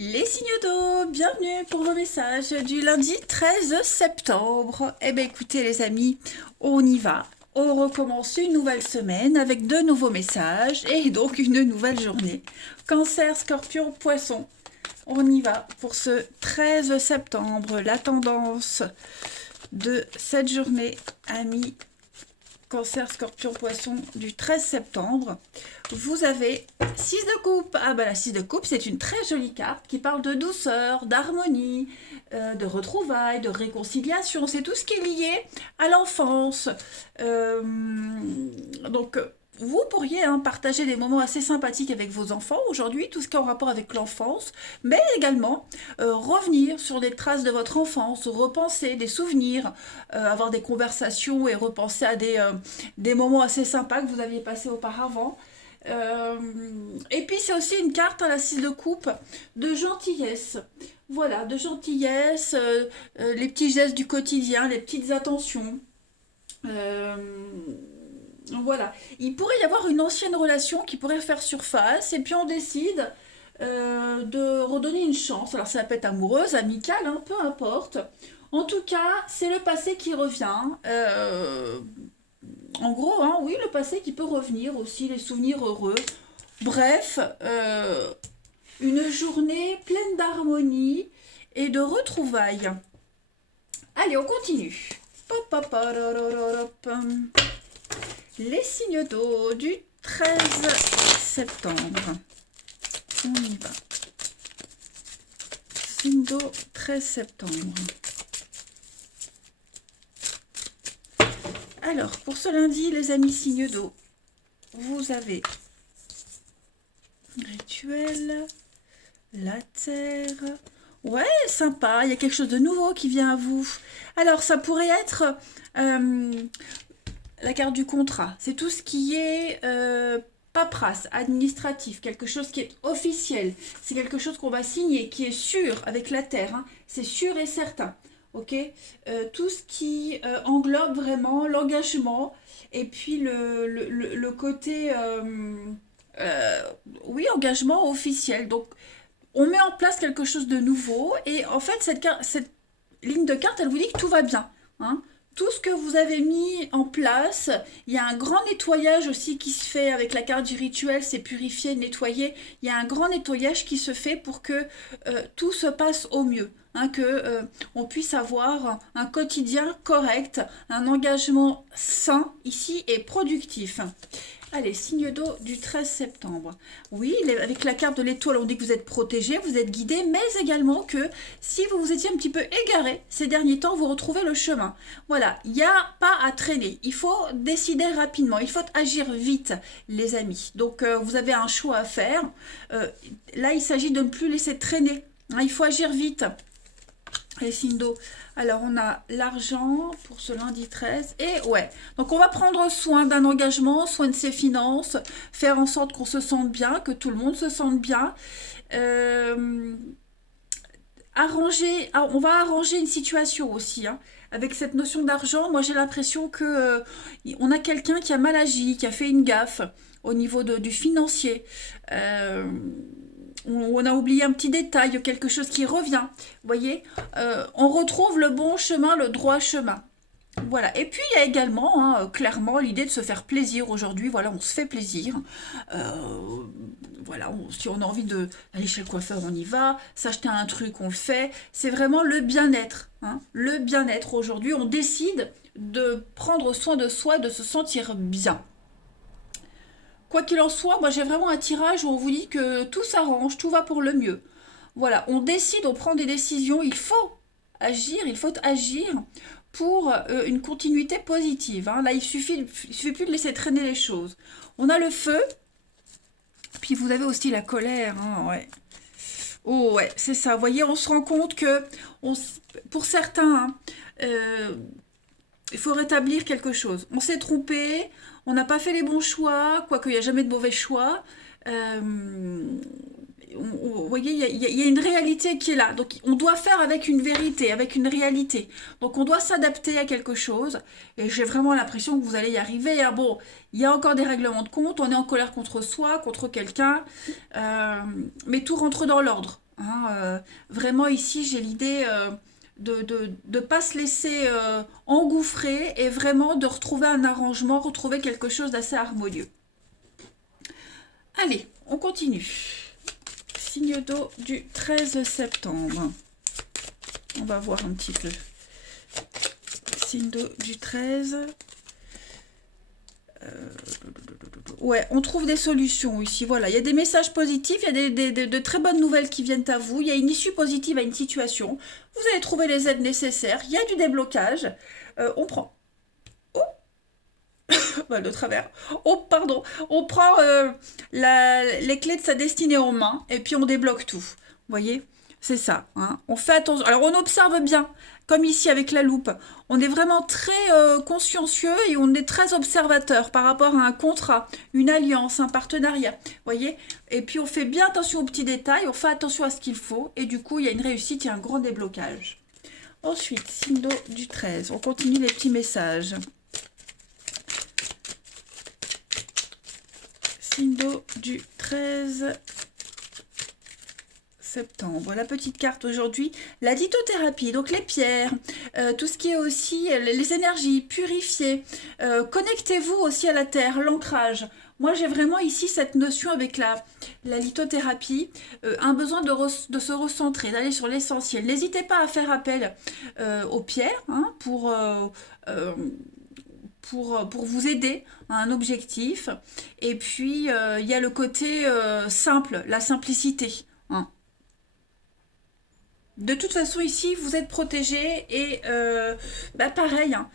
Les signes d'eau, bienvenue pour vos messages du lundi 13 septembre. Eh bien écoutez les amis, on y va. On recommence une nouvelle semaine avec de nouveaux messages et donc une nouvelle journée. Cancer, scorpion, poisson. On y va pour ce 13 septembre. La tendance de cette journée, amis, Cancer, Scorpion, Poisson du 13 septembre. Vous avez 6 de coupe. Ah bah la 6 de coupe, c'est une très jolie carte qui parle de douceur, d'harmonie, de retrouvailles, de réconciliation. C'est tout ce qui est lié à l'enfance. Donc vous pourriez partager des moments assez sympathiques avec vos enfants aujourd'hui, tout ce qui est en rapport avec l'enfance, mais également revenir sur des traces de votre enfance, repenser des souvenirs, avoir des conversations et repenser à des moments assez sympas que vous aviez passés auparavant. Et puis c'est aussi une carte à la 6 de coupe de gentillesse. Voilà, de gentillesse, les petits gestes du quotidien, les petites attentions. Euh, voilà, il pourrait y avoir une ancienne relation qui pourrait faire surface et puis on décide de redonner une chance. Alors ça peut être amoureuse, amicale, peu importe. En tout cas, c'est le passé qui revient. En gros, oui, le passé qui peut revenir aussi, les souvenirs heureux. Bref, une journée pleine d'harmonie et de retrouvailles. Allez, on continue. Les signes d'eau du 13 septembre. On y va. Signe d'eau 13 septembre. Alors, pour ce lundi, les amis signes d'eau, vous avez rituel, la terre. Ouais, sympa, il y a quelque chose de nouveau qui vient à vous. Alors, ça pourrait être la carte du contrat. C'est tout ce qui est paperasse, administratif, quelque chose qui est officiel. C'est quelque chose qu'on va signer, qui est sûr avec la terre. C'est sûr et certain. Ok, tout ce qui englobe vraiment l'engagement et puis le côté, euh, oui, engagement officiel. Donc, on met en place quelque chose de nouveau et en fait, cette ligne de carte, elle vous dit que tout va bien. Hein. Tout ce que vous avez mis en place, il y a un grand nettoyage aussi qui se fait avec la carte du rituel, c'est purifier, nettoyer. Il y a un grand nettoyage qui se fait pour que tout se passe au mieux. Que on puisse avoir un quotidien correct, un engagement sain ici et productif. Allez, signe d'eau du 13 septembre. Oui, avec la carte de l'étoile, on dit que vous êtes protégé, vous êtes guidé, mais également que si vous vous étiez un petit peu égaré ces derniers temps, vous retrouvez le chemin. Voilà, il n'y a pas à traîner. Il faut décider rapidement, il faut agir vite, les amis. Donc, vous avez un choix à faire. Là, il s'agit de ne plus laisser traîner. Il faut agir vite. Les signes d'eau. Alors, on a l'argent pour ce lundi 13. Et ouais, donc on va prendre soin d'un engagement, soin de ses finances, faire en sorte qu'on se sente bien, que tout le monde se sente bien. Euh, on va arranger une situation aussi. Avec cette notion d'argent, moi j'ai l'impression que on a quelqu'un qui a mal agi, qui a fait une gaffe au niveau du financier. Euh, on a oublié un petit détail, quelque chose qui revient. Vous voyez, on retrouve le bon chemin, le droit chemin. Voilà. Et puis il y a également clairement l'idée de se faire plaisir aujourd'hui. Voilà, on se fait plaisir. Euh, voilà, si on a envie d'aller chez le coiffeur, on y va. S'acheter un truc, on le fait. C'est vraiment le bien-être. Le bien-être aujourd'hui. On décide de prendre soin de soi, de se sentir bien. Quoi qu'il en soit, moi j'ai vraiment un tirage où on vous dit que tout s'arrange, tout va pour le mieux. Voilà, on décide, on prend des décisions, il faut agir pour une continuité positive. Là, il suffit plus de laisser traîner les choses. On a le feu, puis vous avez aussi la colère. Ouais. Oh ouais, c'est ça. Vous voyez, on se rend compte que pour certains, il faut rétablir quelque chose. On s'est trompé, on n'a pas fait les bons choix, quoique il n'y a jamais de mauvais choix. Vous voyez, il y a une réalité qui est là. Donc, on doit faire avec une vérité, avec une réalité. Donc, on doit s'adapter à quelque chose. Et j'ai vraiment l'impression que vous allez y arriver. Bon, il y a encore des règlements de compte. On est en colère contre soi, contre quelqu'un. Mais tout rentre dans l'ordre. hein. Vraiment ici, j'ai l'idée de ne pas se laisser engouffrer et vraiment de retrouver un arrangement, retrouver quelque chose d'assez harmonieux. Allez, on continue. Signe d'eau du 13 septembre. On va voir un petit peu. Signe d'eau du 13. Ouais, on trouve des solutions ici. Voilà, il y a des messages positifs, il y a de très bonnes nouvelles qui viennent à vous. Il y a une issue positive à une situation. Vous allez trouver les aides nécessaires. Il y a du déblocage. On prend. Oh, bah, de travers. Oh, pardon. On prend les clés de sa destinée en main et puis on débloque tout. Vous voyez? C'est ça, hein. On fait attention. Alors, on observe bien, comme ici avec la loupe. On est vraiment très consciencieux et on est très observateur par rapport à un contrat, une alliance, un partenariat. Vous voyez? Et puis, on fait bien attention aux petits détails, on fait attention à ce qu'il faut. Et du coup, il y a une réussite, il y a un grand déblocage. Ensuite, signe d'eau du 13. On continue les petits messages. Signe d'eau du 13 septembre. La petite carte aujourd'hui, la lithothérapie, donc les pierres, tout ce qui est aussi les énergies purifiées. Connectez-vous aussi à la terre, l'ancrage. Moi, j'ai vraiment ici cette notion avec la lithothérapie, un besoin de se recentrer, d'aller sur l'essentiel. N'hésitez pas à faire appel aux pierres hein, pour vous aider à un objectif. Et puis, il y a le côté simple, la simplicité. Hein. De toute façon, ici, vous êtes protégé et pareil, hein,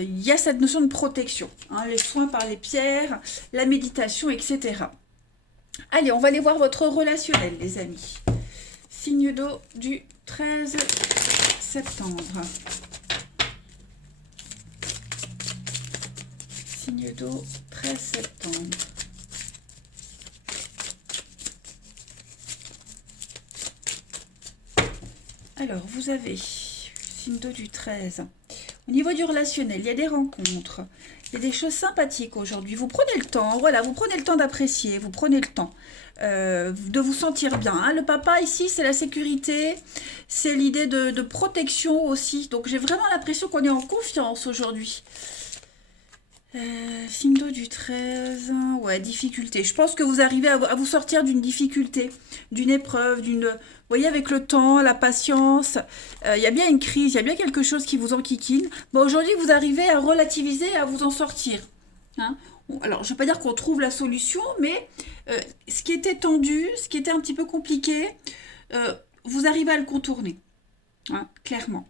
il y a cette notion de protection. Hein, les soins par les pierres, la méditation, etc. Allez, on va aller voir votre relationnel, les amis. Signe d'eau du 13 septembre. Signe d'eau 13 septembre. Alors, vous avez signe d'eau du 13. Au niveau du relationnel, il y a des rencontres. Il y a des choses sympathiques aujourd'hui. Vous prenez le temps, voilà, vous prenez le temps d'apprécier, vous prenez le temps de vous sentir bien. Hein. Le papa, ici, c'est la sécurité, c'est l'idée de protection aussi. Donc, j'ai vraiment l'impression qu'on est en confiance aujourd'hui. Signe d'eau du 13, ouais, difficulté. Je pense que vous arrivez à vous sortir d'une difficulté, d'une épreuve, d'une... Vous voyez, avec le temps, la patience, il y a bien une crise, il y a bien quelque chose qui vous enquiquine. Bon, aujourd'hui, vous arrivez à relativiser et à vous en sortir. Hein. Alors, je ne vais pas dire qu'on trouve la solution, mais ce qui était tendu, ce qui était un petit peu compliqué, vous arrivez à le contourner, hein, clairement.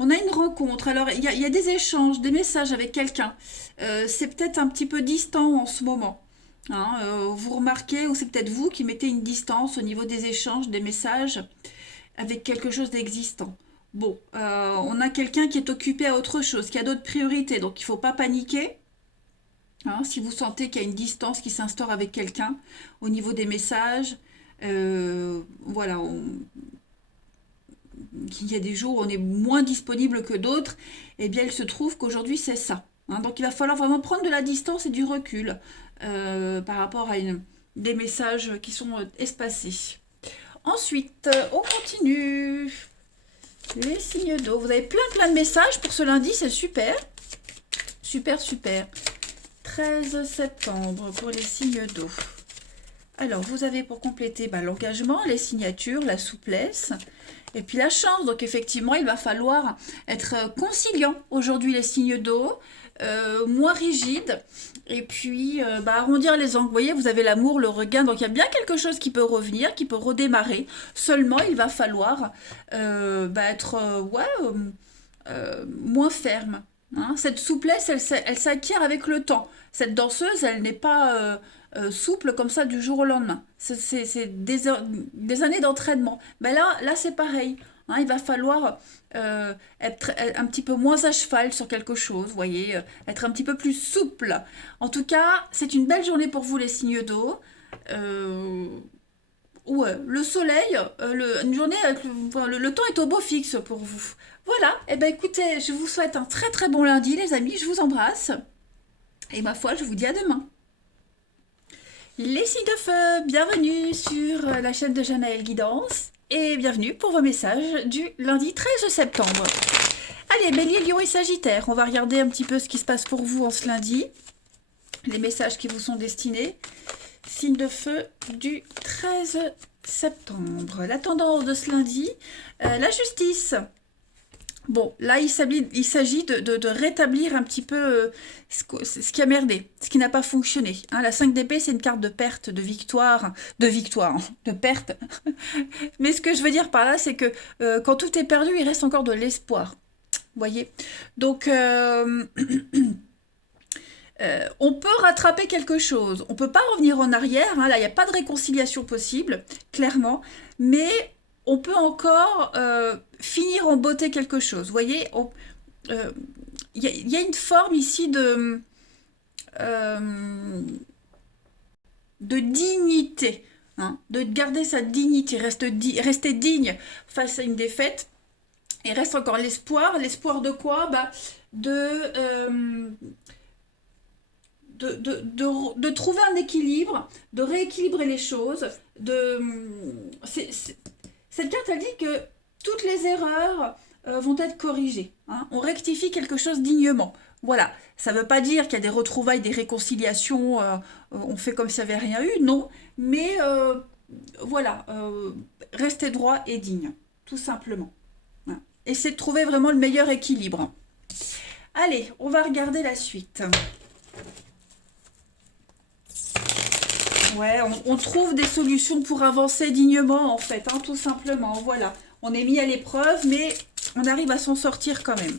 On a une rencontre, alors il y a des échanges, des messages avec quelqu'un. C'est peut-être un petit peu distant en ce moment. Hein, vous remarquez, ou c'est peut-être vous qui mettez une distance au niveau des échanges, des messages, avec quelque chose d'existant. Bon, on a quelqu'un qui est occupé à autre chose, qui a d'autres priorités, donc il ne faut pas paniquer. Hein, si vous sentez qu'il y a une distance qui s'instaure avec quelqu'un au niveau des messages, voilà, il y a des jours où on est moins disponible que d'autres, eh bien il se trouve qu'aujourd'hui c'est ça. Hein, donc il va falloir vraiment prendre de la distance et du recul par rapport à des messages qui sont espacés. Ensuite, on continue. Les signes d'eau. Vous avez plein de messages pour ce lundi, c'est super. Super, super. 13 septembre pour les signes d'eau. Alors, vous avez pour compléter l'engagement, les signatures, la souplesse et puis la chance. Donc, effectivement, il va falloir être conciliant aujourd'hui, les signes d'eau, moins rigide et puis arrondir les angles. Vous voyez, vous avez l'amour, le regain. Donc, il y a bien quelque chose qui peut revenir, qui peut redémarrer. Seulement, il va falloir être moins ferme. Hein. Cette souplesse, elle s'acquiert avec le temps. Cette danseuse, elle n'est pas souple comme ça du jour au lendemain. C'est des années d'entraînement. Mais là c'est pareil. Hein, il va falloir être un petit peu moins à cheval sur quelque chose, vous voyez, être un petit peu plus souple. En tout cas, c'est une belle journée pour vous les signes d'eau. Ouais, le soleil, une journée avec le temps est au beau fixe pour vous. Voilà, et ben écoutez, je vous souhaite un très très bon lundi les amis, je vous embrasse. Et ma foi, je vous dis à demain. Les signes de feu, bienvenue sur la chaîne de Janaël Guidance et bienvenue pour vos messages du lundi 13 septembre. Allez, Bélier, Lion et Sagittaire, on va regarder un petit peu ce qui se passe pour vous en ce lundi, les messages qui vous sont destinés. Signe de feu du 13 septembre. La tendance de ce lundi, la justice. Bon, là, il s'agit de rétablir un petit peu ce qui a merdé, ce qui n'a pas fonctionné. Hein, la 5 d'épée, c'est une carte de perte, de victoire, de perte. Mais ce que je veux dire par là, c'est que quand tout est perdu, il reste encore de l'espoir. Vous voyez? Donc, on peut rattraper quelque chose. On ne peut pas revenir en arrière. Hein, là, il n'y a pas de réconciliation possible, clairement. Mais on peut encore finir en beauté quelque chose. Vous voyez, y a une forme ici de dignité, hein, de garder sa dignité, rester digne face à une défaite. Et reste encore l'espoir. L'espoir de quoi? De trouver un équilibre, de rééquilibrer les choses. Cette carte, elle dit que toutes les erreurs vont être corrigées. Hein. On rectifie quelque chose dignement. Voilà. Ça ne veut pas dire qu'il y a des retrouvailles, des réconciliations, on fait comme s'il n'y avait rien eu, non. Mais voilà, restez droit et digne, tout simplement. Hein. Essayez de trouver vraiment le meilleur équilibre. Allez, on va regarder la suite. Ouais, on trouve des solutions pour avancer dignement, en fait, hein, tout simplement. Voilà, on est mis à l'épreuve, mais on arrive à s'en sortir quand même.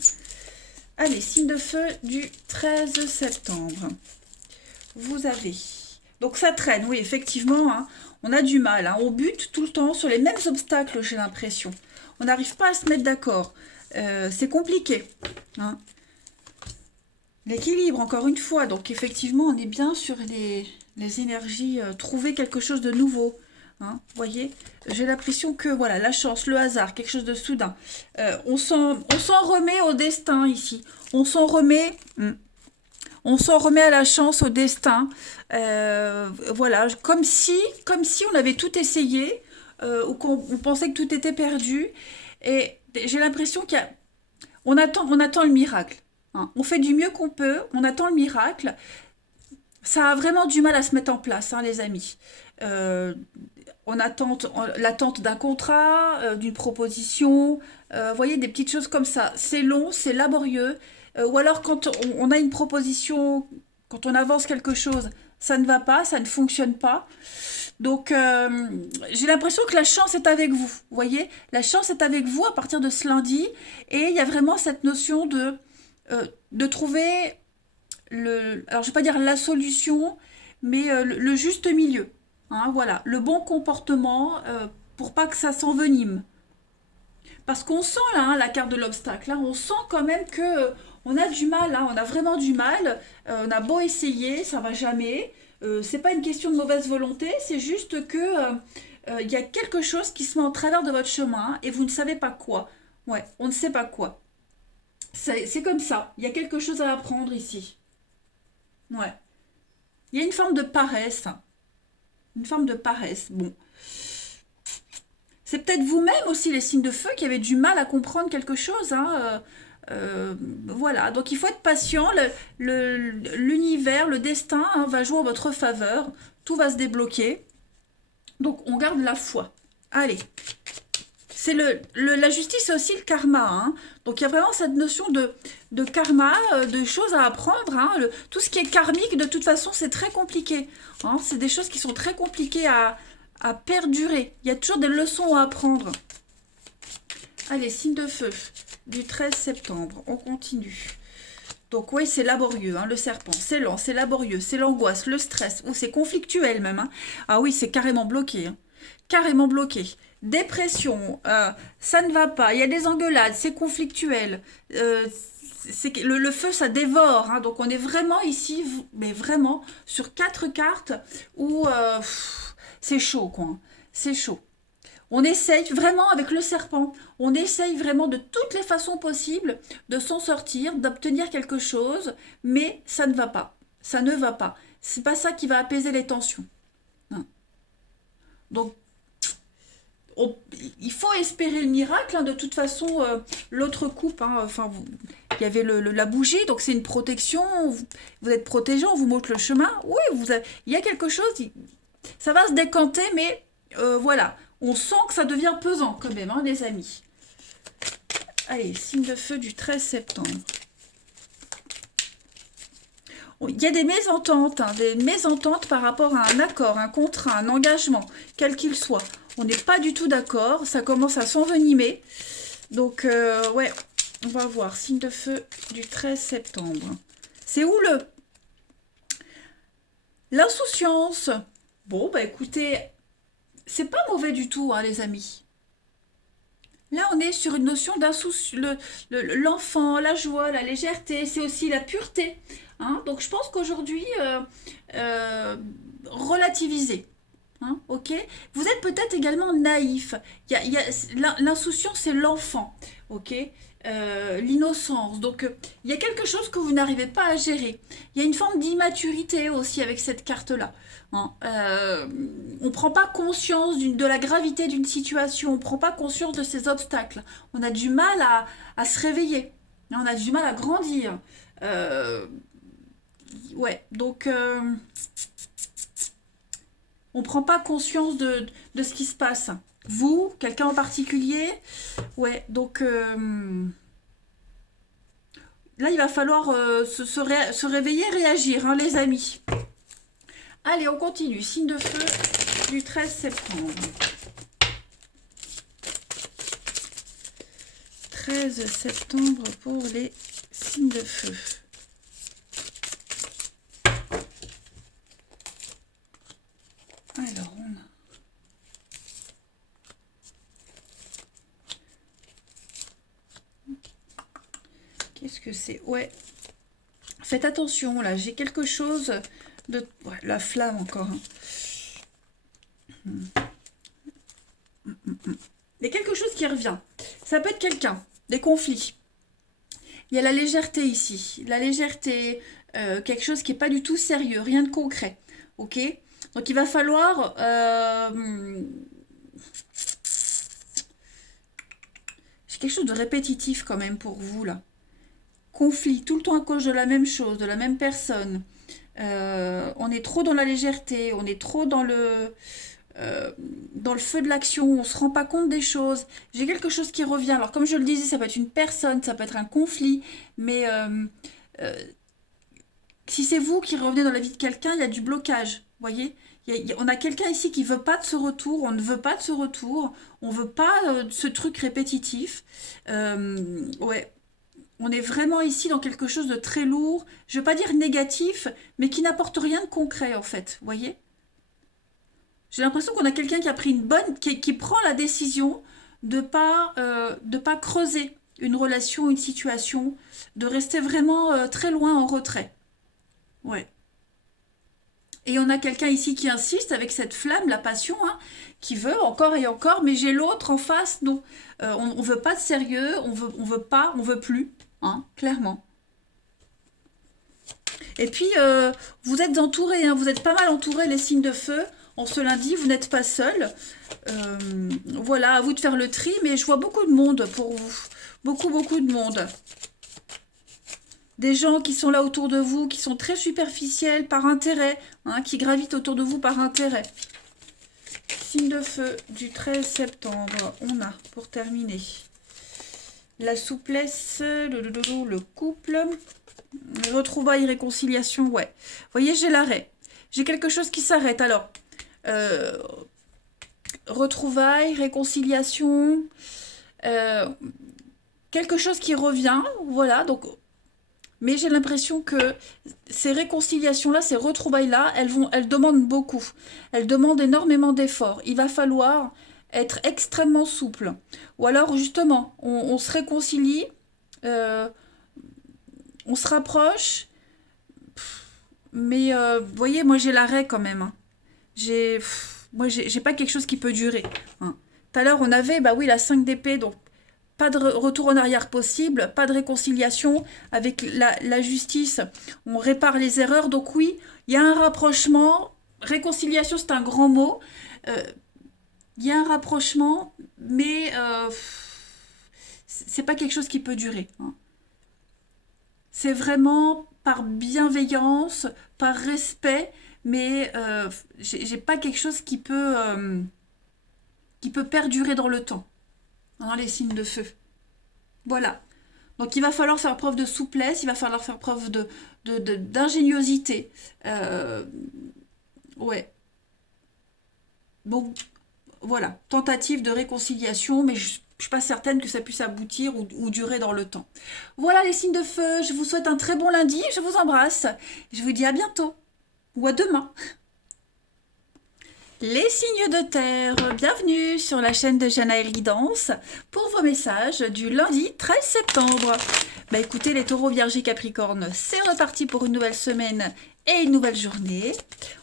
Allez, signe de feu du 13 septembre. Vous avez... Donc ça traîne, oui, effectivement, hein, on a du mal. Hein, on bute tout le temps sur les mêmes obstacles, j'ai l'impression. On n'arrive pas à se mettre d'accord. C'est compliqué. Hein. L'équilibre, encore une fois. Donc effectivement, on est bien sur les énergies, trouver quelque chose de nouveau. Hein, voyez, j'ai l'impression que voilà, la chance, le hasard, quelque chose de soudain. On s'en remet au destin ici. On s'en remet à la chance, au destin. Voilà, comme si on avait tout essayé ou qu'on pensait que tout était perdu. Et j'ai l'impression on attend le miracle. Hein. On fait du mieux qu'on peut, on attend le miracle. Ça a vraiment du mal à se mettre en place, hein, les amis. On attend l'attente d'un contrat, d'une proposition, voyez, des petites choses comme ça. C'est long, c'est laborieux. Ou alors quand on a une proposition, quand on avance quelque chose, ça ne va pas, ça ne fonctionne pas. Donc, j'ai l'impression que la chance est avec vous. Vous voyez, la chance est avec vous à partir de ce lundi. Et il y a vraiment cette notion de trouver alors je vais pas dire la solution, mais le juste milieu. Hein, voilà, le bon comportement pour pas que ça s'envenime. Parce qu'on sent là, hein, la carte de l'obstacle, là, on sent quand même que on a du mal, hein, on a vraiment du mal. On a beau essayer, ça va jamais. C'est pas une question de mauvaise volonté, c'est juste que y a quelque chose qui se met en travers de votre chemin et vous ne savez pas quoi. Ouais, on ne sait pas quoi. C'est comme ça. Il y a quelque chose à apprendre ici. Ouais. Il y a une forme de paresse. Une forme de paresse. Bon. C'est peut-être vous-même aussi, les signes de feu, qui avez du mal à comprendre quelque chose. Hein. Voilà. Donc il faut être patient. L'univers, le destin, hein, va jouer en votre faveur. Tout va se débloquer. Donc on garde la foi. Allez. C'est la justice, c'est aussi le karma. Hein. Donc il y a vraiment cette notion de karma, de choses à apprendre. Hein. Tout ce qui est karmique, de toute façon, c'est très compliqué. Hein. C'est des choses qui sont très compliquées à perdurer. Il y a toujours des leçons à apprendre. Allez, signe de feu du 13 septembre. On continue. Donc oui, c'est laborieux, hein, le serpent. C'est lent, c'est laborieux, c'est l'angoisse, le stress. Ou c'est conflictuel même. Hein. Ah oui, c'est carrément bloqué. Hein. Carrément bloqué. Dépression, ça ne va pas, il y a des engueulades, c'est conflictuel, le feu ça dévore, hein, donc on est vraiment ici, mais vraiment sur 4 cartes où c'est chaud quoi, hein, c'est chaud. On essaye vraiment avec le serpent, on essaye vraiment de toutes les façons possibles de s'en sortir, d'obtenir quelque chose, mais ça ne va pas, ça ne va pas. C'est pas ça qui va apaiser les tensions. Donc, il faut espérer le miracle, hein. De toute façon, l'autre coupe, hein, enfin, il y avait la bougie, donc c'est une protection. Vous êtes protégé, on vous montre le chemin. Oui, il y a quelque chose, ça va se décanter, mais voilà. On sent que ça devient pesant quand même, hein, les amis. Allez, signe de feu du 13 septembre. Il y a des mésententes, hein, des mésententes par rapport à un accord, un contrat, un engagement, quel qu'il soit. On n'est pas du tout d'accord, ça commence à s'envenimer. Donc, ouais, on va voir. Signe de feu du 13 septembre. C'est où l'insouciance? Bon, bah écoutez, c'est pas mauvais du tout, hein, les amis. Là, on est sur une notion d'insouciance, l'enfant, la joie, la légèreté, c'est aussi la pureté, hein. Donc, je pense qu'aujourd'hui, euh, relativiser. Hein, ok. Vous êtes peut-être également naïf. L'insouciance, c'est l'enfant. Ok. L'innocence. Donc, il y a quelque chose que vous n'arrivez pas à gérer. Il y a une forme d'immaturité aussi avec cette carte-là. Hein. On ne prend pas conscience de la gravité d'une situation. On ne prend pas conscience de ses obstacles. On a du mal à se réveiller. On a du mal à grandir. Ouais. Donc. On ne prend pas conscience de ce qui se passe. Vous, quelqu'un en particulier. Ouais, donc là, il va falloir se réveiller, réagir, hein, les amis. Allez, on continue. Signe de feu du 13 septembre. 13 septembre pour les signes de feu. Alors, on a... Qu'est-ce que c'est? Ouais. Faites attention, là. J'ai quelque chose de... Ouais, la flamme encore. Hein. Il y a quelque chose qui revient. Ça peut être quelqu'un. Des conflits. Il y a la légèreté ici. La légèreté, quelque chose qui n'est pas du tout sérieux. Rien de concret. Ok? Donc, il va falloir... J'ai quelque chose de répétitif quand même pour vous, là. Conflit, tout le temps à cause de la même chose, de la même personne. On est trop dans la légèreté, on est trop dans le feu de l'action, on ne se rend pas compte des choses. J'ai quelque chose qui revient. Alors, comme je le disais, ça peut être une personne, ça peut être un conflit, mais si c'est vous qui revenez dans la vie de quelqu'un, il y a du blocage, vous voyez. On a quelqu'un ici qui veut pas de ce retour, on ne veut pas de ce retour, on veut pas de ce truc répétitif. Ouais, on est vraiment ici dans quelque chose de très lourd, je ne veux pas dire négatif, mais qui n'apporte rien de concret en fait, vous voyez. J'ai l'impression qu'on a quelqu'un qui a pris qui prend la décision de pas creuser une relation, une situation, de rester vraiment très loin en retrait. Ouais. Et on a quelqu'un ici qui insiste avec cette flamme, la passion, hein, qui veut encore et encore, mais j'ai l'autre en face, non. On ne veut pas de sérieux, on veut pas, on veut plus, hein, clairement. Et puis, vous êtes entourés, hein, vous êtes pas mal entourés, les signes de feu. En ce lundi, vous n'êtes pas seuls. Voilà, à vous de faire le tri, mais je vois beaucoup de monde pour vous. Beaucoup, beaucoup de monde. Des gens qui sont là autour de vous, qui sont très superficiels par intérêt, hein, qui gravitent autour de vous par intérêt. Signe de feu du 13 septembre, on a, pour terminer, la souplesse, le couple, retrouvailles, réconciliation, ouais. Vous voyez, j'ai l'arrêt. J'ai quelque chose qui s'arrête. Alors, retrouvailles, réconciliation, quelque chose qui revient, voilà, donc... Mais j'ai l'impression que ces réconciliations-là, ces retrouvailles-là, elles demandent beaucoup. Elles demandent énormément d'efforts. Il va falloir être extrêmement souple. Ou alors, justement, on se réconcilie, euh, on se rapproche, mais vous voyez, moi j'ai l'arrêt quand même. Hein. Moi, j'ai pas quelque chose qui peut durer. Hein. Tout à l'heure, on avait, bah oui, la 5 d'épée, donc pas de retour en arrière possible, pas de réconciliation avec la justice. On répare les erreurs. Donc oui, il y a un rapprochement. Réconciliation, c'est un grand mot. Euh, Il y a un rapprochement, mais c'est pas quelque chose qui peut durer, hein. C'est vraiment par bienveillance, par respect, mais j'ai pas quelque chose qui peut perdurer dans le temps, hein, les signes de feu. Voilà. Donc il va falloir faire preuve de souplesse, il va falloir faire preuve d'ingéniosité. Euh, ouais. Donc voilà, tentative de réconciliation, mais je ne suis pas certaine que ça puisse aboutir ou durer dans le temps. Voilà les signes de feu, je vous souhaite un très bon lundi, je vous embrasse, je vous dis à bientôt ou à demain. Les signes de terre, bienvenue sur la chaîne de Janaël Guidance pour vos messages du lundi 13 septembre. Bah écoutez les taureaux, vierges et capricornes, c'est reparti pour une nouvelle semaine et une nouvelle journée.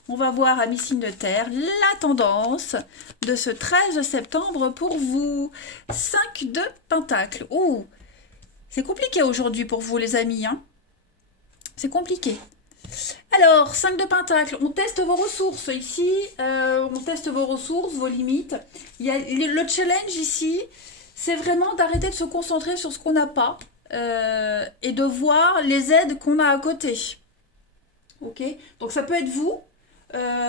On va voir, amis signes de terre, la tendance de ce 13 septembre pour vous. 5 de pentacles. Ouh, c'est compliqué aujourd'hui pour vous les amis, hein. C'est compliqué. Alors, 5 de pentacle, on teste vos ressources ici, on teste vos ressources, vos limites. Il y a le challenge ici, c'est vraiment d'arrêter de se concentrer sur ce qu'on n'a pas et de voir les aides qu'on a à côté. Ok. Donc ça peut être vous,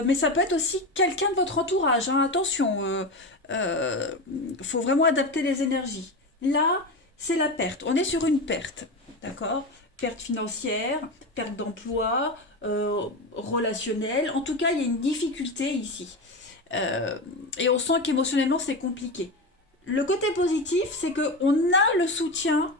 mais ça peut être aussi quelqu'un de votre entourage, hein. Attention, faut vraiment adapter les énergies. Là, c'est la perte. On est sur une perte, d'accord? Perte financière, perte d'emploi, relationnelle. En tout cas, il y a une difficulté ici. Et on sent qu'émotionnellement, c'est compliqué. Le côté positif, c'est qu'on a le soutien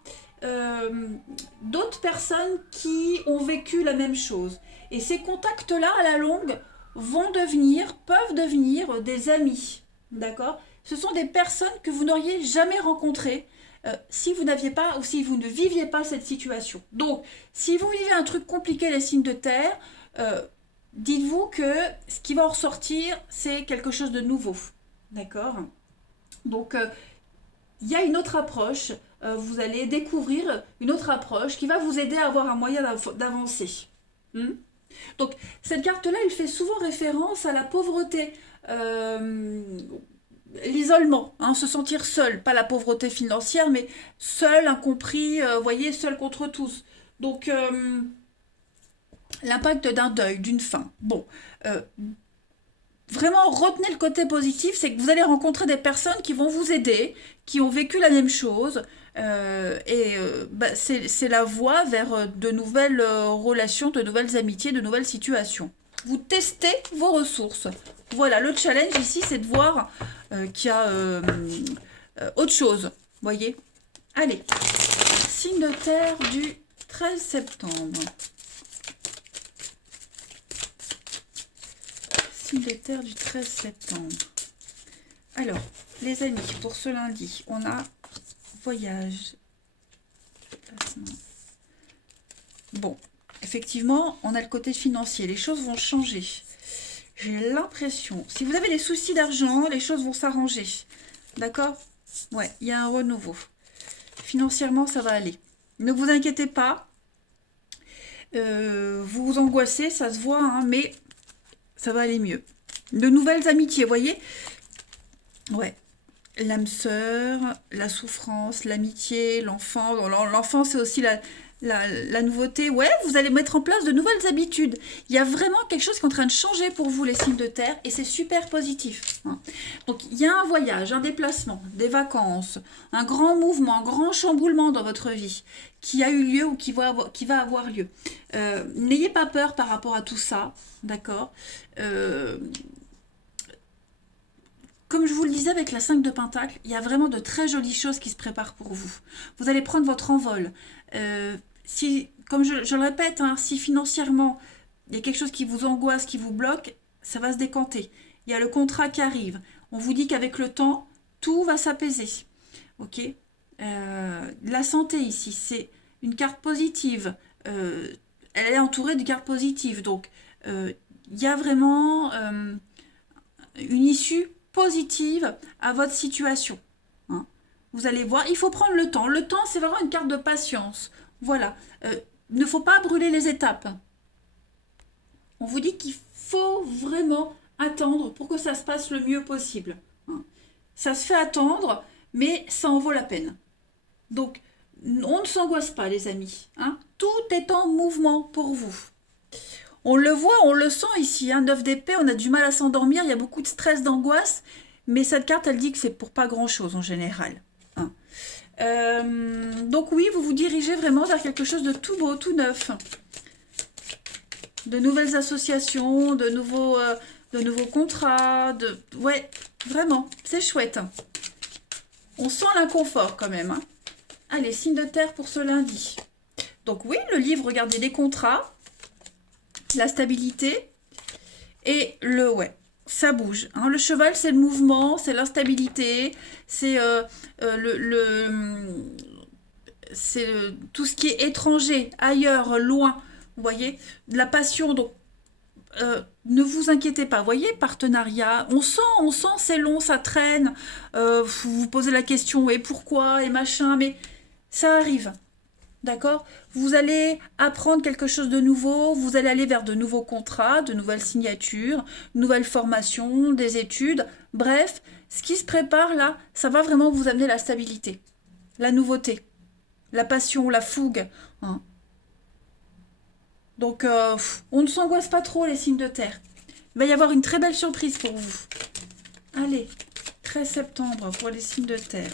d'autres personnes qui ont vécu la même chose. Et ces contacts-là, à la longue, peuvent devenir des amis. D'accord? Ce sont des personnes que vous n'auriez jamais rencontrées si vous n'aviez pas ou si vous ne viviez pas cette situation. Donc, si vous vivez un truc compliqué, les signes de terre, dites-vous que ce qui va en ressortir, c'est quelque chose de nouveau. D'accord? Donc, il y a une autre approche. Vous allez découvrir une autre approche qui va vous aider à avoir un moyen d'avancer. Donc, cette carte-là, elle fait souvent référence à la pauvreté. L'isolement, hein, se sentir seul, pas la pauvreté financière, mais seul, incompris, voyez, seul contre tous. Donc, l'impact d'un deuil, d'une fin. Bon, vraiment, retenez le côté positif, c'est que vous allez rencontrer des personnes qui vont vous aider, qui ont vécu la même chose, c'est la voie vers de nouvelles relations, de nouvelles amitiés, de nouvelles situations. Vous testez vos ressources. Voilà, le challenge ici, c'est de voir qu'il y a autre chose. Voyez? Allez, signe de terre du 13 septembre. Signe de terre du 13 septembre. Alors, les amis, pour ce lundi, on a voyage. Bon, effectivement, on a le côté financier. Les choses vont changer. J'ai l'impression, si vous avez des soucis d'argent, les choses vont s'arranger. D'accord? Ouais, il y a un renouveau. Financièrement, ça va aller. Ne vous inquiétez pas. Vous vous angoissez, ça se voit, hein, mais ça va aller mieux. De nouvelles amitiés, vous voyez? Ouais. L'âme sœur, la souffrance, l'amitié, l'enfant. L'enfant, c'est aussi la nouveauté. Ouais, vous allez mettre en place de nouvelles habitudes. Il y a vraiment quelque chose qui est en train de changer pour vous, les signes de terre, et c'est super positif, hein. Donc, il y a un voyage, un déplacement, des vacances, un grand mouvement, un grand chamboulement dans votre vie qui a eu lieu ou qui va avoir lieu. N'ayez pas peur par rapport à tout ça, d'accord? Comme je vous le disais avec la 5 de Pentacle, il y a vraiment de très jolies choses qui se préparent pour vous. Vous allez prendre votre envol. Si, comme je le répète, hein, si financièrement il y a quelque chose qui vous angoisse, qui vous bloque, ça va se décanter. Il y a le contrat qui arrive. On vous dit qu'avec le temps, tout va s'apaiser. Ok? La santé ici, c'est une carte positive. Elle est entourée de cartes positives. Donc, il y a vraiment une issue positive à votre situation, hein. Vous allez voir, il faut prendre le temps. Le temps, c'est vraiment une carte de patience. Voilà. Il ne faut pas brûler les étapes. On vous dit qu'il faut vraiment attendre pour que ça se passe le mieux possible, hein. Ça se fait attendre, mais ça en vaut la peine. Donc, on ne s'angoisse pas, les amis. Hein. Tout est en mouvement pour vous. On le voit, on le sent ici. Hein. 9 d'épée, on a du mal à s'endormir. Il y a beaucoup de stress, d'angoisse. Mais cette carte, elle dit que c'est pour pas grand-chose en général. Hein. Donc oui, vous vous dirigez vraiment vers quelque chose de tout beau, tout neuf. De nouvelles associations, de nouveaux contrats. Ouais, vraiment, c'est chouette. On sent l'inconfort quand même. Hein. Allez, signe de terre pour ce lundi. Donc oui, le livre, regardez, les contrats, la stabilité et ça bouge. Hein. Le cheval, c'est le mouvement, c'est l'instabilité, c'est tout ce qui est étranger, ailleurs, loin. Vous voyez, de la passion. Donc, ne vous inquiétez pas. Vous voyez, partenariat. On sent, c'est long, ça traîne. Vous vous posez la question, et pourquoi, et machin, mais ça arrive. D'accord? Vous allez apprendre quelque chose de nouveau, vous allez aller vers de nouveaux contrats, de nouvelles signatures, nouvelles formations, des études. Bref, ce qui se prépare là, ça va vraiment vous amener la stabilité, la nouveauté, la passion, la fougue. Hein. Donc, on ne s'angoisse pas trop, les signes de terre. Il va y avoir une très belle surprise pour vous. Allez, 13 septembre pour les signes de terre.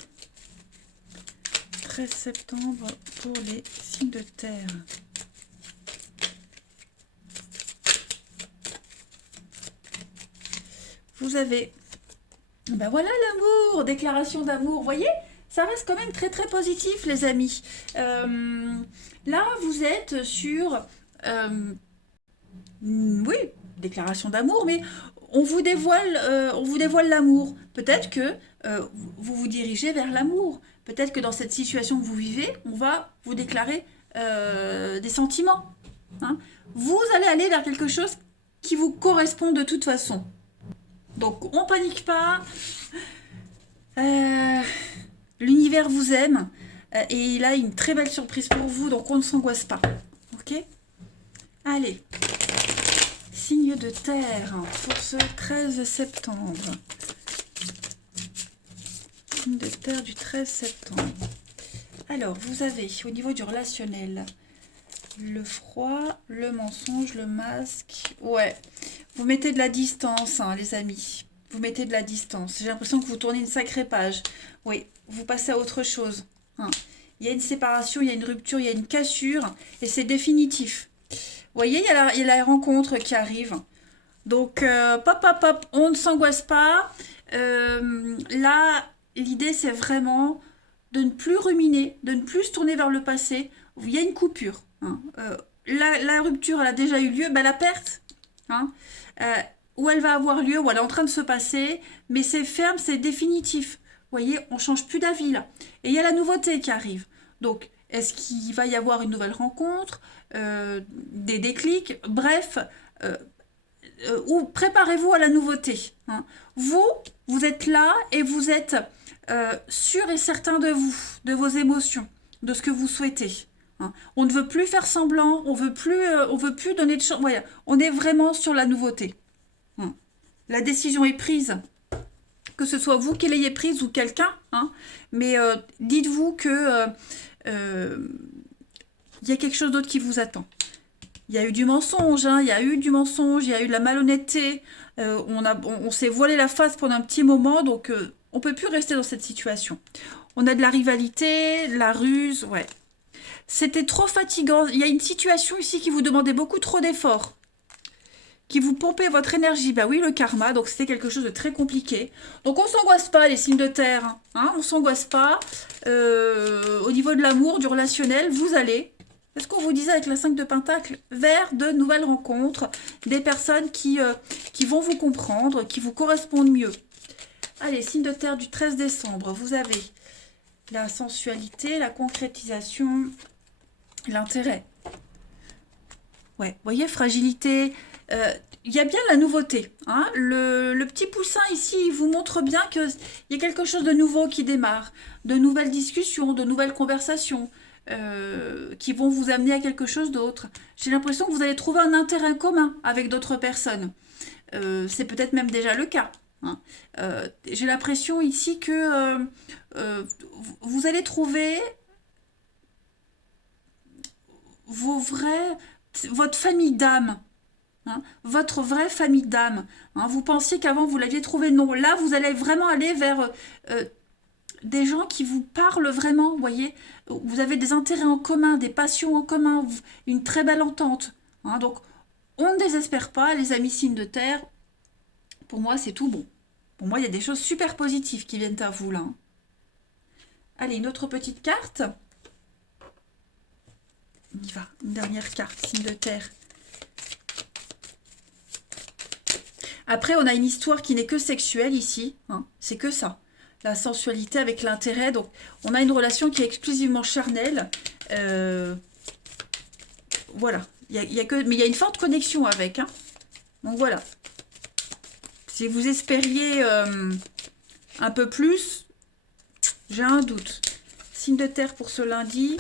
13 septembre pour les signes de terre. Vous avez, ben voilà l'amour, déclaration d'amour, vous voyez, ça reste quand même très très positif les amis. Là vous êtes sur, oui, déclaration d'amour, mais on vous dévoile l'amour. Peut-être que vous vous dirigez vers l'amour. Peut-être que dans cette situation que vous vivez, on va vous déclarer des sentiments. Hein. Vous allez aller vers quelque chose qui vous correspond de toute façon. Donc, on panique pas. L'univers vous aime. Et il a une très belle surprise pour vous. Donc, on ne s'angoisse pas. Ok? Allez. Signe de terre pour ce 13 septembre. De terre du 13 septembre. Alors, vous avez au niveau du relationnel le froid, le mensonge, le masque. Ouais, vous mettez de la distance, hein, les amis. Vous mettez de la distance. J'ai l'impression que vous tournez une sacrée page. Oui, vous passez à autre chose. Hein. Il y a une séparation, il y a une rupture, il y a une cassure et c'est définitif. Vous voyez, il y a la rencontre qui arrive. Donc, pop, on ne s'angoisse pas. Là, l'idée, c'est vraiment de ne plus ruminer, de ne plus se tourner vers le passé. Il y a une coupure. Hein. La rupture, elle a déjà eu lieu. Ben, la perte, hein, où elle va avoir lieu, où elle est en train de se passer, mais c'est ferme, c'est définitif. Vous voyez, on ne change plus d'avis là. Et il y a la nouveauté qui arrive. Donc, est-ce qu'il va y avoir une nouvelle rencontre, des déclics, bref, ou préparez-vous à la nouveauté. Hein. Vous êtes là et vous êtes sûr et certain de vous, de vos émotions, de ce que vous souhaitez. Hein. On ne veut plus faire semblant, on veut plus donner de chance. Voilà. On est vraiment sur la nouveauté. Hein. La décision est prise, que ce soit vous qui l'ayez prise ou quelqu'un. Hein. Mais dites-vous que il y a quelque chose d'autre qui vous attend. Il y a eu du mensonge, hein, il y a eu de la malhonnêteté. On s'est voilé la face pendant un petit moment, donc on ne peut plus rester dans cette situation. On a de la rivalité, de la ruse, ouais. C'était trop fatigant. Il y a une situation ici qui vous demandait beaucoup trop d'efforts, qui vous pompait votre énergie. Bah oui, le karma, donc c'était quelque chose de très compliqué. Donc on ne s'angoisse pas, les signes de terre. Hein, on ne s'angoisse pas. Au niveau de l'amour, du relationnel, vous allez... C'est ce qu'on vous disait avec la 5 de Pentacle, vers de nouvelles rencontres, des personnes qui vont vous comprendre, qui vous correspondent mieux. Allez, signe de terre du 13 décembre, vous avez la sensualité, la concrétisation, l'intérêt. Ouais, vous voyez, fragilité, il y a bien la nouveauté. Hein. Le petit poussin ici, il vous montre bien qu'il y a quelque chose de nouveau qui démarre, de nouvelles discussions, de nouvelles conversations. Qui vont vous amener à quelque chose d'autre. J'ai l'impression que vous allez trouver un intérêt commun avec d'autres personnes. C'est peut-être même déjà le cas. hein. J'ai l'impression ici que vous allez trouver votre famille d'âme. Hein, votre vraie famille d'âme. Hein. Vous pensiez qu'avant vous l'aviez trouvé, non. Là, vous allez vraiment aller vers des gens qui vous parlent vraiment, vous voyez. Vous avez des intérêts en commun, des passions en commun, une très belle entente. Hein. Donc, on ne désespère pas, les amis signes de terre. Pour moi, c'est tout bon. Pour moi, il y a des choses super positives qui viennent à vous, là. Hein. Allez, une autre petite carte. On y va, une dernière carte, signe de terre. Après, on a une histoire qui n'est que sexuelle ici. Hein. C'est que ça. La sensualité avec l'intérêt. Donc, on a une relation qui est exclusivement charnelle. Voilà. Mais il y a une forte connexion avec. Hein. Donc, voilà. Si vous espériez un peu plus, j'ai un doute. Signe de terre pour ce lundi.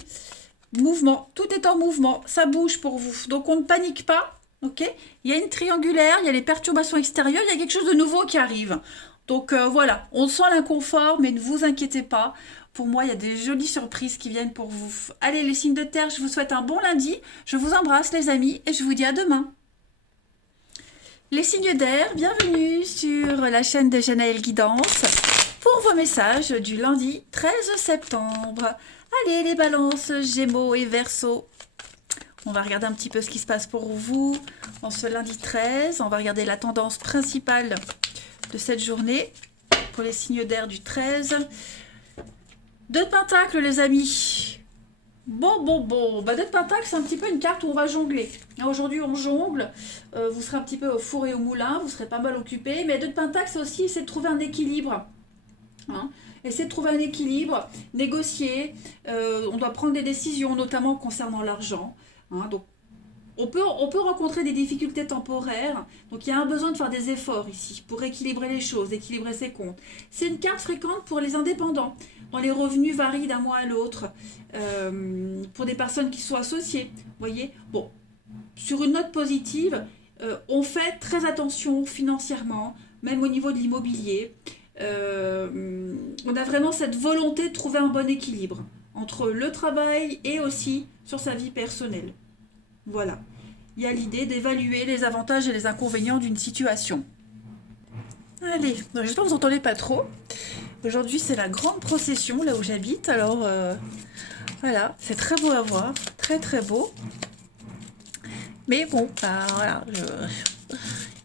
Mouvement. Tout est en mouvement. Ça bouge pour vous. Donc, on ne panique pas. Ok, il y a une triangulaire, il y a les perturbations extérieures, il y a quelque chose de nouveau qui arrive. Donc voilà, on sent l'inconfort, mais ne vous inquiétez pas. Pour moi, il y a des jolies surprises qui viennent pour vous. Allez, les signes de terre, je vous souhaite un bon lundi. Je vous embrasse, les amis, et je vous dis à demain. Les signes d'air, bienvenue sur la chaîne de Janaëlle Guidance pour vos messages du lundi 13 septembre. Allez, les balances, gémeaux et verseaux. On va regarder un petit peu ce qui se passe pour vous en ce lundi 13. On va regarder la tendance principale de cette journée pour les signes d'air du 13. Deux de Pentacles, les amis. Bon. Deux de Pentacles, c'est un petit peu une carte où on va jongler. Aujourd'hui, on jongle. Vous serez un petit peu au four et au moulin. Vous serez pas mal occupé. Mais deux de Pentacles, c'est aussi essayer de trouver un équilibre. Hein, essayer de trouver un équilibre, négocier. On doit prendre des décisions, notamment concernant l'argent. Hein, donc, on peut rencontrer des difficultés temporaires. Donc, il y a un besoin de faire des efforts ici pour équilibrer les choses, équilibrer ses comptes. C'est une carte fréquente pour les indépendants, dont les revenus varient d'un mois à l'autre. Pour des personnes qui sont associées. Vous voyez, bon, sur une note positive, on fait très attention financièrement, même au niveau de l'immobilier. On a vraiment cette volonté de trouver un bon équilibre entre le travail et aussi sur sa vie personnelle. Voilà. Il y a l'idée d'évaluer les avantages et les inconvénients d'une situation. Allez, j'espère que vous n'entendez pas trop. Aujourd'hui, c'est la grande procession, là où j'habite. Alors, voilà, c'est très beau à voir. Très, très beau. Mais bon, voilà.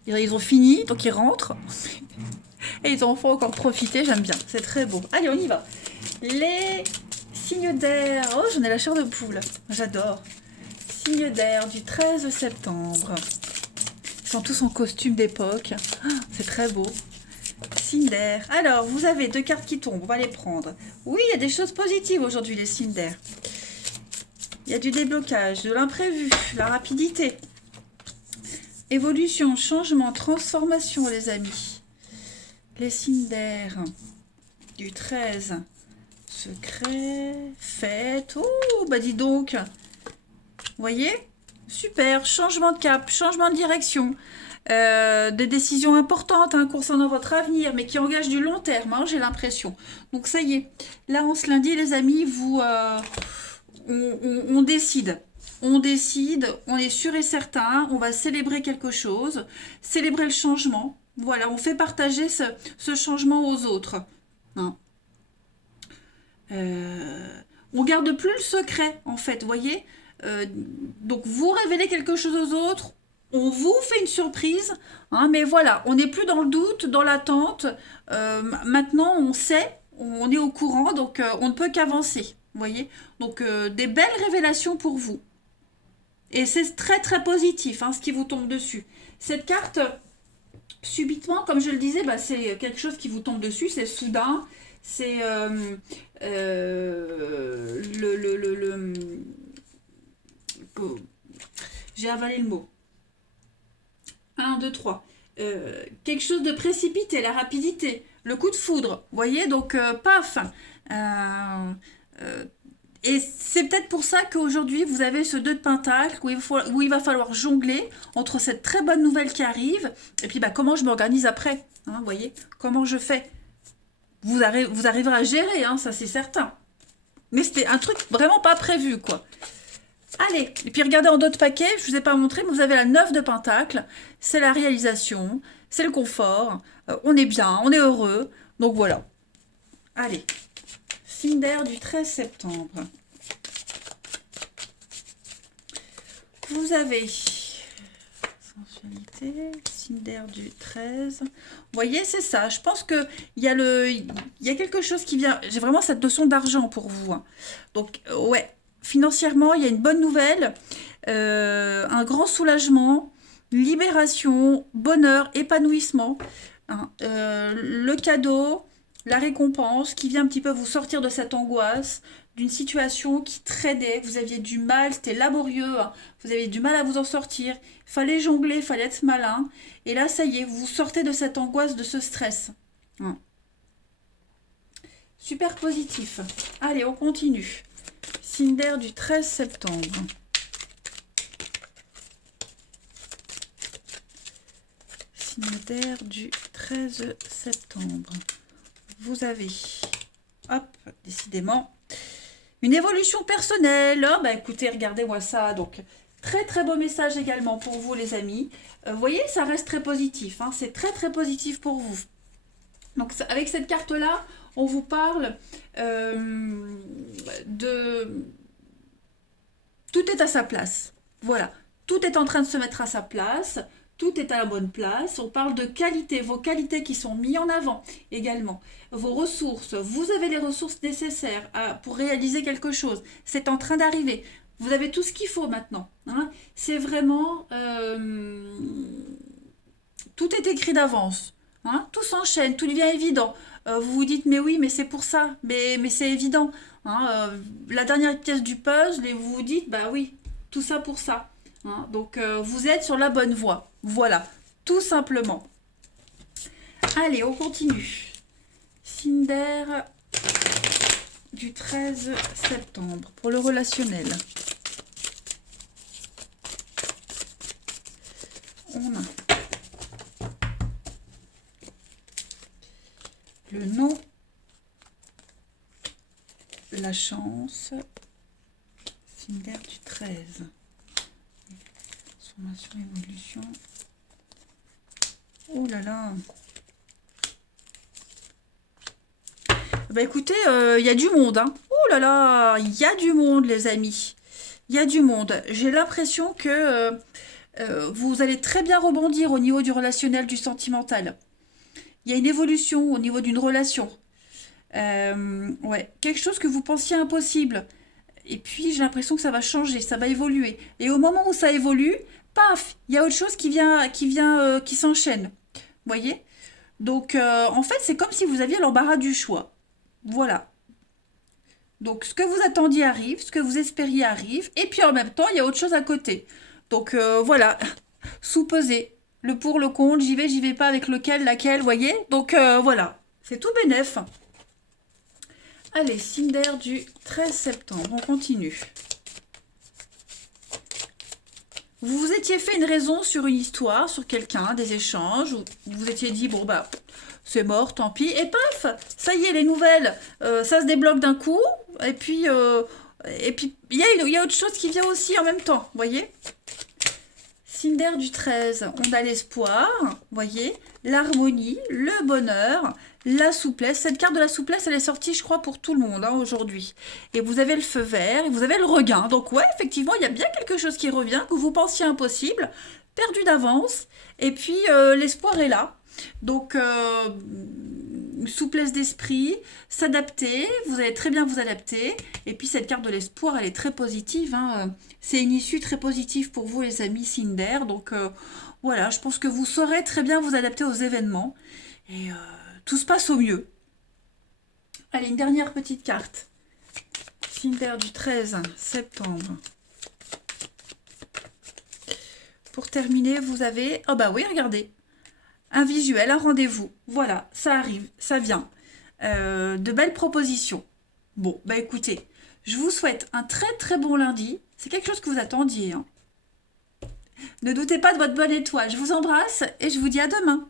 Ils ont fini, donc ils rentrent. Et ils en font encore profiter, j'aime bien. C'est très beau. Allez, on y va. Les signes d'air. Oh, j'en ai la chair de poule. J'adore. Signes d'air du 13 septembre. Ils sont tous en costume d'époque. Oh, c'est très beau. Signes d'air. Alors, vous avez deux cartes qui tombent. On va les prendre. Oui, il y a des choses positives aujourd'hui, les signes d'air. Il y a du déblocage, de l'imprévu, la rapidité. Évolution, changement, transformation, les amis. Les signes d'air du 13. Secret, fête. Oh, bah dis donc. Vous voyez? Super, changement de cap, changement de direction. Des décisions importantes concernant votre avenir, mais qui engagent du long terme, hein, j'ai l'impression. Donc ça y est, là en ce lundi, les amis, on décide. On décide, on est sûr et certain, on va célébrer quelque chose, célébrer le changement. Voilà, on fait partager ce changement aux autres. Hein. On garde plus le secret, en fait, vous voyez. Donc, vous révélez quelque chose aux autres, on vous fait une surprise, hein, mais voilà, on n'est plus dans le doute, dans l'attente. Maintenant, on sait, on est au courant, donc on ne peut qu'avancer, vous voyez. Donc, des belles révélations pour vous. Et c'est très, très positif, hein, ce qui vous tombe dessus. Cette carte... Subitement, comme je le disais, bah, c'est quelque chose qui vous tombe dessus, c'est soudain, c'est j'ai avalé le mot. 1, 2, 3. Quelque chose de précipité, la rapidité, le coup de foudre, vous voyez, donc paf. Et c'est peut-être pour ça qu'aujourd'hui, vous avez ce 2 de Pentacle où il va falloir jongler entre cette très bonne nouvelle qui arrive et puis bah, comment je m'organise après. Hein, vous voyez, comment je fais. Vous arriverez à gérer, hein, ça c'est certain. Mais c'était un truc vraiment pas prévu, quoi. Allez, et puis regardez en d'autres paquets, je ne vous ai pas montré, mais vous avez la 9 de Pentacle. C'est la réalisation, c'est le confort, on est bien, on est heureux. Donc voilà. Allez, signe d'air du 13 septembre. Vous avez sensualité, signe d'air du 13. Vous voyez, c'est ça. Je pense qu'il y a quelque chose qui vient. J'ai vraiment cette notion d'argent pour vous. Hein. Donc, ouais, financièrement, il y a une bonne nouvelle, un grand soulagement, libération, bonheur, épanouissement. Hein, le cadeau, la récompense qui vient un petit peu vous sortir de cette angoisse, d'une situation qui traînait, vous aviez du mal, c'était laborieux, hein, vous aviez du mal à vous en sortir, il fallait jongler, il fallait être malin, et là ça y est, vous sortez de cette angoisse, de ce stress. Hein. Super positif. Allez, on continue. Signe d'air du 13 septembre. Signe d'air du 13 septembre. Vous avez, hop, décidément, une évolution personnelle. Oh, bah écoutez, regardez-moi ça. Donc, très très beau message également pour vous les amis. Vous voyez, ça reste très positif. Hein, c'est très très positif pour vous. Donc, avec cette carte-là, on vous parle de... Tout est à sa place. Voilà. Tout est en train de se mettre à sa place. Tout est à la bonne place. On parle de qualité, vos qualités qui sont mises en avant également. Vos ressources, vous avez les ressources nécessaires pour réaliser quelque chose. C'est en train d'arriver. Vous avez tout ce qu'il faut maintenant. Hein. C'est vraiment... tout est écrit d'avance. Hein. Tout s'enchaîne, tout devient évident. Vous vous dites, mais oui, mais c'est pour ça. Mais c'est évident. Hein. La dernière pièce du puzzle, et vous vous dites, bah oui, tout ça pour ça. Hein, donc vous êtes sur la bonne voie. Voilà, tout simplement. Allez, on continue. Signe d'air du 13 septembre pour le relationnel. On a le nom, la chance, signe d'air du 13. Transformation, évolution. Oh là là. Bah écoutez, il y a du monde. Hein. Oh là là, il y a du monde les amis. Il y a du monde. J'ai l'impression que vous allez très bien rebondir au niveau du relationnel, du sentimental. Il y a une évolution au niveau d'une relation. Ouais, quelque chose que vous pensiez impossible. Et puis j'ai l'impression que ça va changer, ça va évoluer. Et au moment où ça évolue, paf, il y a autre chose qui s'enchaîne. Vous voyez? Donc en fait, c'est comme si vous aviez l'embarras du choix. Voilà. Donc ce que vous attendiez arrive, ce que vous espériez arrive, et puis en même temps, il y a autre chose à côté. Donc voilà, sous-peser. Le pour, le contre, j'y vais pas avec lequel, laquelle, voyez? Donc voilà, c'est tout bénef. Allez, signe d'air du 13 septembre, on continue. Vous vous étiez fait une raison sur une histoire, sur quelqu'un, des échanges, où vous vous étiez dit, bon bah, c'est mort, tant pis, et paf, ça y est, les nouvelles, ça se débloque d'un coup, et puis il y a autre chose qui vient aussi en même temps, voyez? Signe d'air du 13, on a l'espoir, voyez, l'harmonie, le bonheur, la souplesse. Cette carte de la souplesse, elle est sortie, je crois, pour tout le monde hein, aujourd'hui. Et vous avez le feu vert, et vous avez le regain. Donc ouais, effectivement, il y a bien quelque chose qui revient, que vous pensiez impossible, perdu d'avance, et puis l'espoir est là. Donc, souplesse d'esprit, s'adapter, vous allez très bien vous adapter. Et puis cette carte de l'espoir, elle est très positive. Hein. C'est une issue très positive pour vous les amis signe d'air. Donc voilà, je pense que vous saurez très bien vous adapter aux événements. Et tout se passe au mieux. Allez, une dernière petite carte. Signe d'air du 13 septembre. Pour terminer, vous avez... Oh bah oui, regardez. Un visuel, un rendez-vous. Voilà, ça arrive, ça vient. De belles propositions. Bon, bah écoutez, Je vous souhaite un très très bon lundi. C'est quelque chose que vous attendiez, hein. Ne doutez pas de votre bonne étoile. Je vous embrasse et je vous dis à demain.